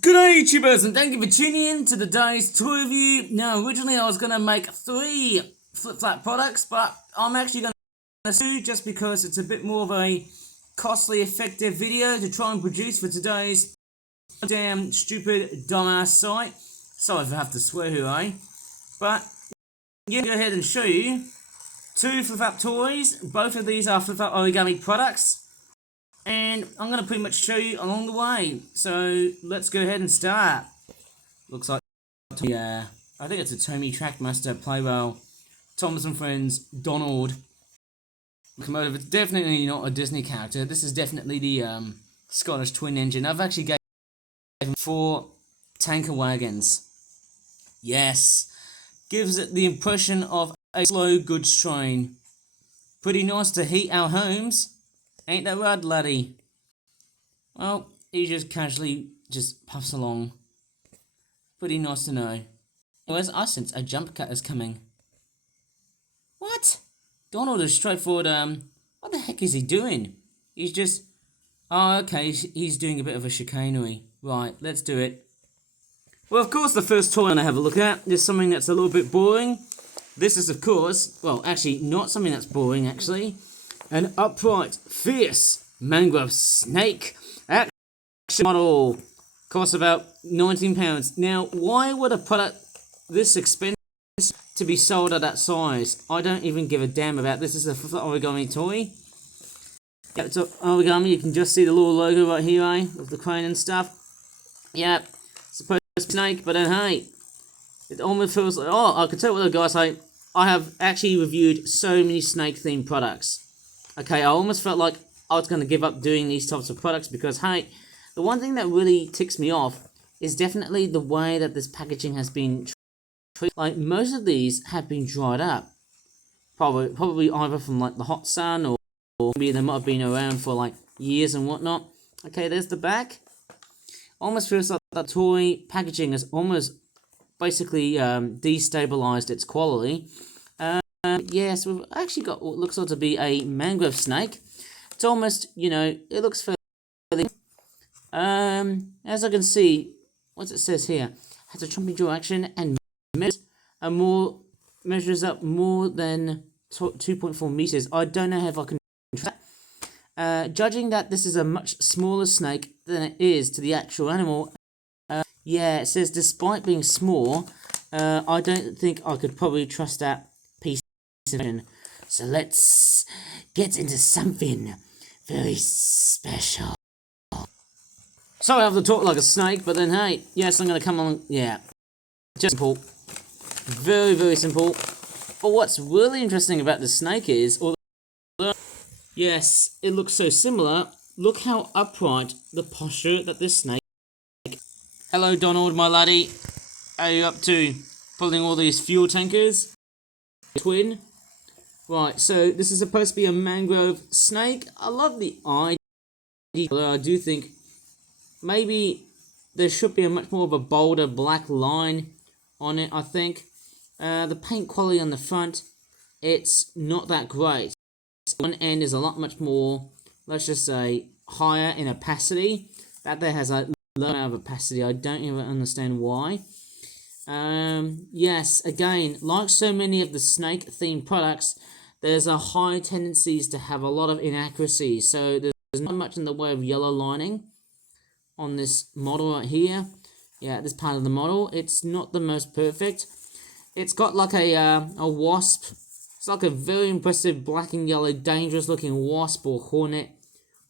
Good day, YouTubers, and thank you for tuning in to today's toy review. Now, originally I was going to make 3 flip-flap products, but I'm actually going to do just because it's a bit more of a costly, effective video to try and produce for today's damn stupid, dumbass site. Sorry if I have to swear here, eh? But, yeah, go ahead and show you 2 flip-flap toys. Both of these are flip-flap origami products. And I'm going to pretty much show you along the way. So let's go ahead and start. Looks like, yeah, I think it's a Tomy Trackmaster Playwell. Thomas and Friends, Donald. Locomotive. It's definitely not a Disney character. This is definitely the Scottish twin engine. I've actually gave him 4 tanker wagons. Yes. Gives it the impression of a slow goods train. Pretty nice to heat our homes. Ain't that right, laddie? Well, he just casually just puffs along. Pretty nice to know. Anyways, I sense a jump cut is coming. What? Donald is straightforward, what the heck is he doing? He's just... Oh, okay, he's doing a bit of a chicanery. Right, let's do it. Well, of course, the first toy I'm going to have a look at is something that's a little bit boring. This is, of course, well, actually, not something that's boring, actually. An upright, fierce mangrove snake action model. Costs about £19. Now, why would a product this expensive to be sold at that size? I don't even give a damn about this. This is a origami toy. Yeah, it's origami. You can just see the little logo right here, eh? With the crane and stuff. Yeah, supposed to be snake, but then hey, it almost feels like, oh, I can tell what the guys say. I have actually reviewed so many snake-themed products. Okay, I almost felt like I was going to give up doing these types of products because, hey, the one thing that really ticks me off is definitely the way that this packaging has been treated. Like, most of these have been dried up. Probably either from, like, the hot sun or maybe they might have been around for, like, years and whatnot. Okay, there's the back. Almost feels like the toy packaging has almost basically destabilized its quality. Yes, we've actually got what looks like to be a mangrove snake. It's almost, you know, it looks fairly... as I can see, what it says here, has a chomping jaw action and measures up more than 2.4 meters. I don't know if I can... judging that this is a much smaller snake than it is to the actual animal, yeah, it says despite being small, I don't think I could probably trust that piece. So let's get into something very special. Sorry I have to talk like a snake, but then hey, yes, I'm going to come on, yeah. Just simple. Very, very simple. But what's really interesting about the snake is, yes, it looks so similar. Look how upright the posture that this snake... Hello Donald, my laddie. Are you up to pulling all these fuel tankers? Twin. Right, so this is supposed to be a mangrove snake. I love the idea, although I do think maybe there should be a much more of a bolder black line on it, I think. The paint quality on the front, it's not that great. One end is a lot much more, let's just say, higher in opacity. That there has a low amount of opacity. I don't even understand why. Yes, again, like so many of the snake-themed products, there's a high tendencies to have a lot of inaccuracies. So there's not much in the way of yellow lining on this model right here. Yeah, this part of the model, it's not the most perfect. It's got like a wasp. It's like a very impressive black and yellow, dangerous-looking wasp or hornet,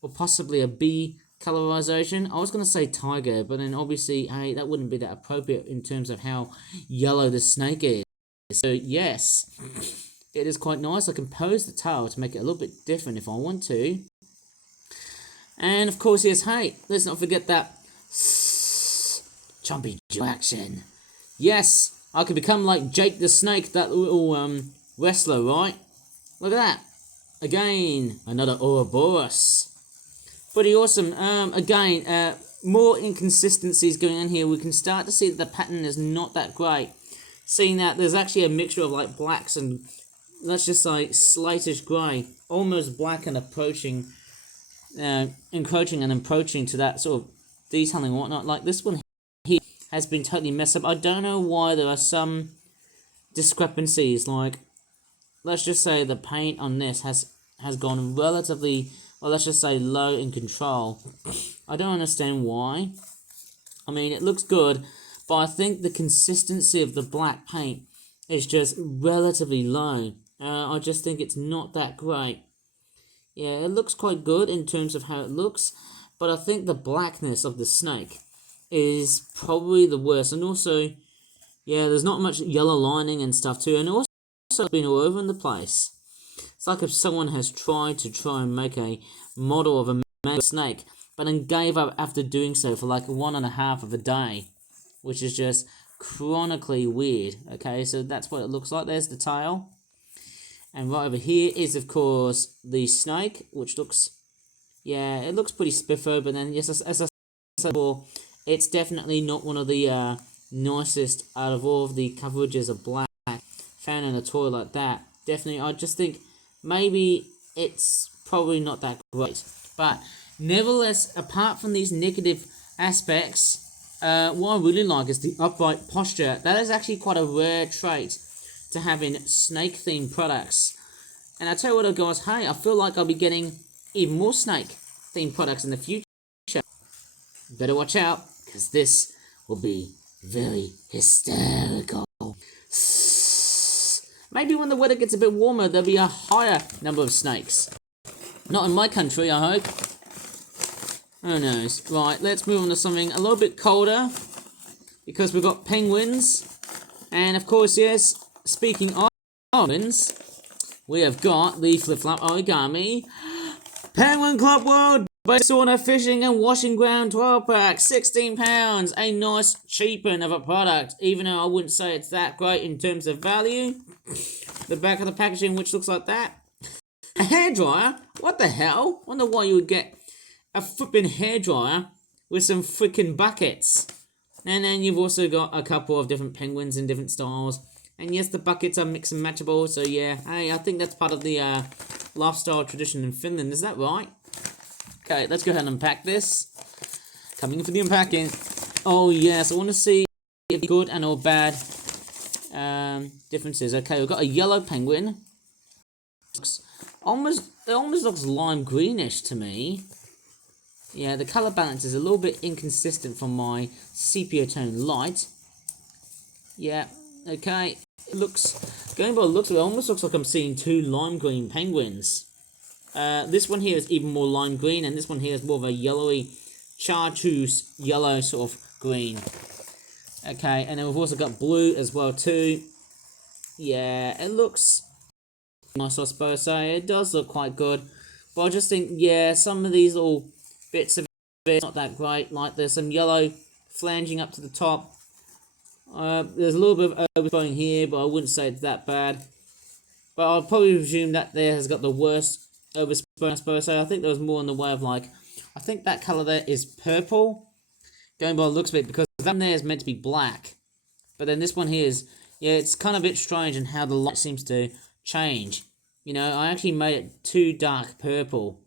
or possibly a bee colorization. I was going to say tiger, but then obviously, hey, that wouldn't be that appropriate in terms of how yellow the snake is. So yes, it is quite nice. I can pose the tail to make it a little bit different if I want to. And of course, yes, hey, let's not forget that chompy jaw action. Yes, I could become like Jake the Snake, that little wrestler, right? Look at that. Again, another Ouroboros. Pretty awesome. Again, more inconsistencies going on here. We can start to see that the pattern is not that great. Seeing that there's actually a mixture of like blacks and, let's just say, slatish grey. Almost black and approaching, encroaching and approaching to that sort of detailing and whatnot. Like this one here has been totally messed up. I don't know why there are some discrepancies. Like, let's just say the paint on this has gone relatively, well, let's just say low in control. I don't understand why. I mean, it looks good, but I think the consistency of the black paint is just relatively low. I just think it's not that great. Yeah, it looks quite good in terms of how it looks, but I think the blackness of the snake is probably the worst. And also, yeah, there's not much yellow lining and stuff too, and also it's been all over in the place. It's like if someone has tried and make a model of a mango snake, but then gave up after doing so for like 1.5 of a day, which is just chronically weird. Okay, so that's what it looks like. There's the tail. And right over here is, of course, the snake, which looks, yeah, it looks pretty spiffo, but then, yes, as I said before, it's definitely not one of the nicest out of all of the coverages of black found in a toy like that. Definitely, I just think maybe it's probably not that great. But nevertheless, apart from these negative aspects, what I really like is the upright posture. That is actually quite a rare trait to have in snake-themed products. And I tell you what, guys, hey, I feel like I'll be getting even more snake-themed products in the future. Better watch out, because this will be very hysterical. Maybe when the weather gets a bit warmer, there'll be a higher number of snakes. Not in my country, I hope. Who knows? Right, let's move on to something a little bit colder, because we've got penguins. And of course, yes, speaking of penguins, we have got the Flip Flop Origami Penguin Club World Basic Sauna Fishing and Washing Ground 12-pack, £16. A nice cheapen of a product, even though I wouldn't say it's that great in terms of value. The back of the packaging, which looks like that. A hairdryer? What the hell? Wonder why you would get a flipping hairdryer with some freaking buckets. And then you've also got a couple of different penguins in different styles. And yes, the buckets are mix and matchable, so yeah. Hey, I think that's part of the lifestyle tradition in Finland, is that right? Okay, let's go ahead and unpack this. Coming in for the unpacking. Oh yes, I want to see if good and or bad differences. Okay, we've got a yellow penguin. It almost looks lime greenish to me. Yeah, the colour balance is a little bit inconsistent from my sepia tone light. Yeah, okay. It looks, going by the looks of it, almost looks like I'm seeing two lime green penguins. This one here is even more lime green, and this one here is more of a yellowy, chartreuse yellow sort of green. Okay, and then we've also got blue as well too. Yeah, it looks nice, I suppose. So it does look quite good, but I just think, yeah, some of these little bits of it not that great. Like there's some yellow flanging up to the top. There's a little bit of overflowing here, but I wouldn't say it's that bad. But I'll probably presume that there has got the worst overspray, I suppose. So I think there was more in the way of like, I think that colour there is purple, going by the looks of it, because that one there is meant to be black. But then this one here is, yeah, it's kind of a bit strange in how the light seems to change. You know, I actually made it too dark purple.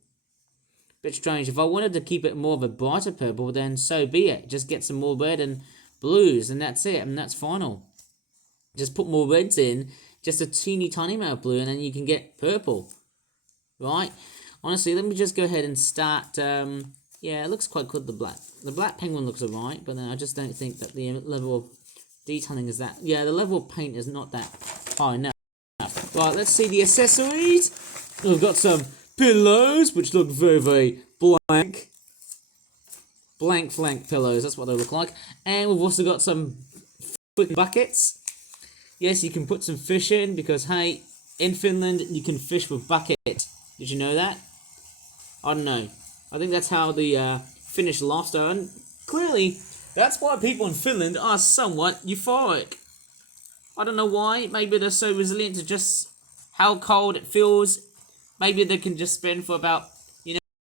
Bit strange. If I wanted to keep it more of a brighter purple, then so be it. Just get some more red and blues, and that's it, and that's final. Just put more reds in, just a teeny tiny amount of blue, and then you can get purple. Right? Honestly, let me just go ahead and start. Yeah, it looks quite good, the black. The black penguin looks alright, but then I just don't think that the level of detailing is that. Yeah, the level of paint is not that high enough. Right, let's see the accessories. We've got some pillows, which look very, very blank. Blank flank pillows, that's what they look like. And we've also got some buckets. Yes, you can put some fish in, because, hey, in Finland, you can fish with buckets. Did you know that? I don't know. I think that's how the Finnish lifestyle, and clearly, that's why people in Finland are somewhat euphoric. I don't know why. Maybe they're so resilient to just how cold it feels. Maybe they can just spend for about,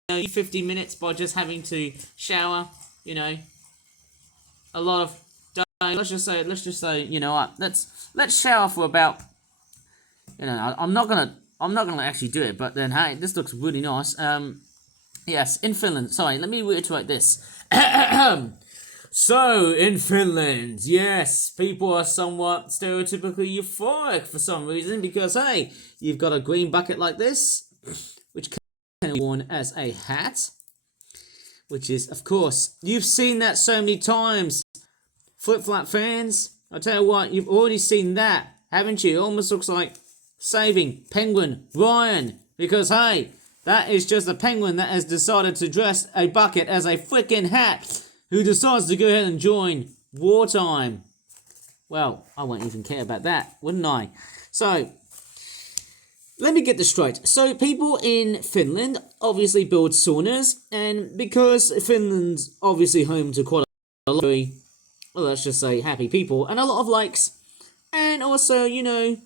50 minutes by just having to shower, a lot of let's just say, you know what, let's shower for about, I'm not gonna actually do it, but then hey, this looks really nice. Yes, in Finland, sorry, let me reiterate this. So, in Finland, yes, people are somewhat stereotypically euphoric for some reason because, hey, you've got a green bucket like this, which can be worn as a hat, which is, of course, you've seen that so many times. Flip-flap fans, I'll tell you what, you've already seen that, haven't you? It almost looks like saving Penguin Ryan, because, hey, that is just a penguin that has decided to dress a bucket as a freaking hat, who decides to go ahead and join wartime. Well, I won't even care about that, wouldn't I? So, let me get this straight. So, people in Finland obviously build saunas, and because Finland's obviously home to quite a lot of, well, let's just say happy people, and a lot of likes, and also, you know,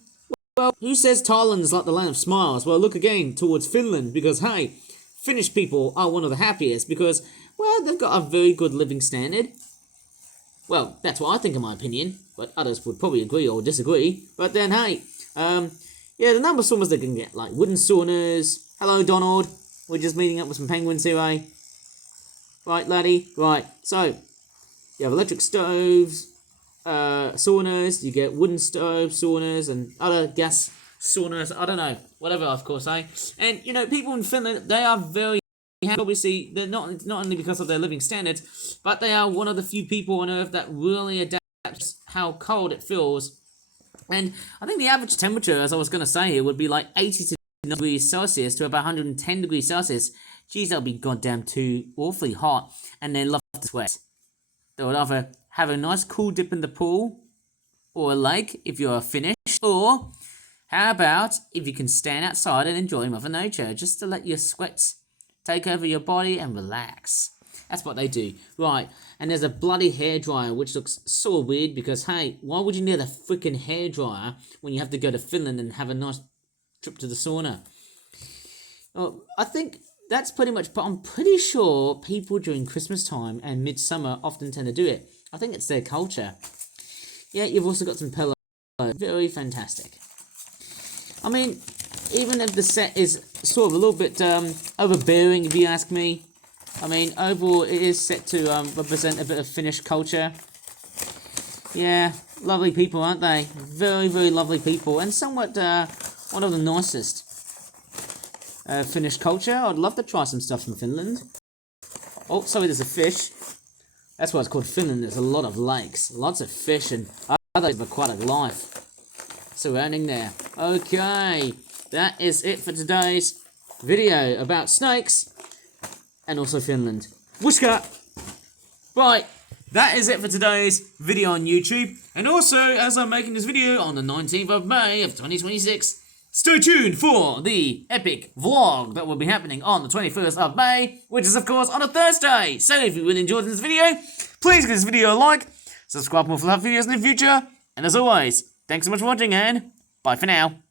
well, who says Thailand's like the land of smiles? Well, look again towards Finland, because, hey, Finnish people are one of the happiest, because, well, they've got a very good living standard. Well, that's what I think in my opinion, but others would probably agree or disagree. But then, hey, yeah, the number of saunas they can get, like wooden saunas. Hello, Donald. We're just meeting up with some penguins here, eh? Right, laddie? Right, so, you have electric stoves, saunas, you get wooden stove saunas, and other gas saunas, I don't know, whatever, of course, eh? And, you know, people in Finland, they are very happy. Obviously, they're not only because of their living standards, but they are one of the few people on Earth that really adapts how cold it feels. And I think the average temperature, as I was going to say here, would be like 80 to 90 degrees Celsius to about 110 degrees Celsius. Geez, that would be goddamn too awfully hot, and they love to sweat. They would either have a nice cool dip in the pool, or a lake if you're Finnish, or how about if you can stand outside and enjoy Mother Nature, just to let your sweat take over your body and relax. That's what they do. Right, and there's a bloody hairdryer, which looks so weird because, hey, why would you need a freaking hairdryer when you have to go to Finland and have a nice trip to the sauna? Well, I think that's pretty much, but I'm pretty sure people during Christmas time and midsummer often tend to do it. I think it's their culture. Yeah, you've also got some pillows. Very fantastic. I mean, even if the set is sort of a little bit overbearing, if you ask me. I mean, overall, it is set to represent a bit of Finnish culture. Yeah, lovely people, aren't they? Very, very lovely people, and somewhat one of the nicest Finnish culture. I'd love to try some stuff from Finland. Oh, sorry, there's a fish. That's why it's called Finland. There's a lot of lakes, lots of fish, and other aquatic life surrounding there. Okay, that is it for today's video about snakes and also Finland. Whooshka! Right, that is it for today's video on YouTube. And also, as I'm making this video on the 19th of May of 2026, stay tuned for the epic vlog that will be happening on the 21st of May, which is, of course, on a Thursday. So if you really enjoyed this video, please give this video a like, subscribe for more videos in the future, and as always, thanks so much for watching, and bye for now.